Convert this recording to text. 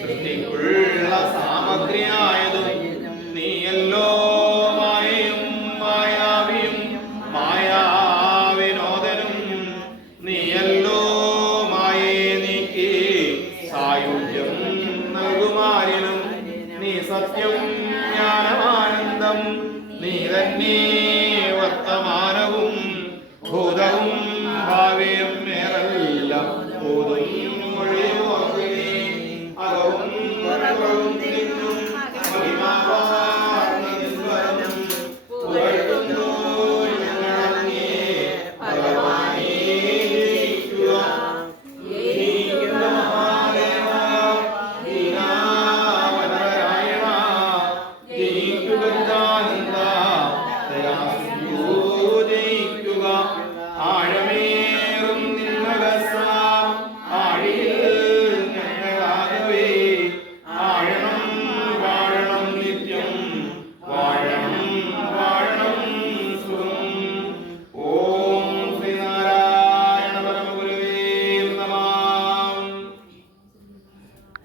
സൃഷ്ടിക്കുള്ള സാമഗ്രിയായതും നീയല്ലോ. മായയും മായാവിയും മായാവിനോദനും നീയല്ലോ. മായയെ നീക്കി സായുജ്യം നൽകുമാരിനും നീ സത്യം ജ്ഞാനമാനന്ദം നീ തന്നെ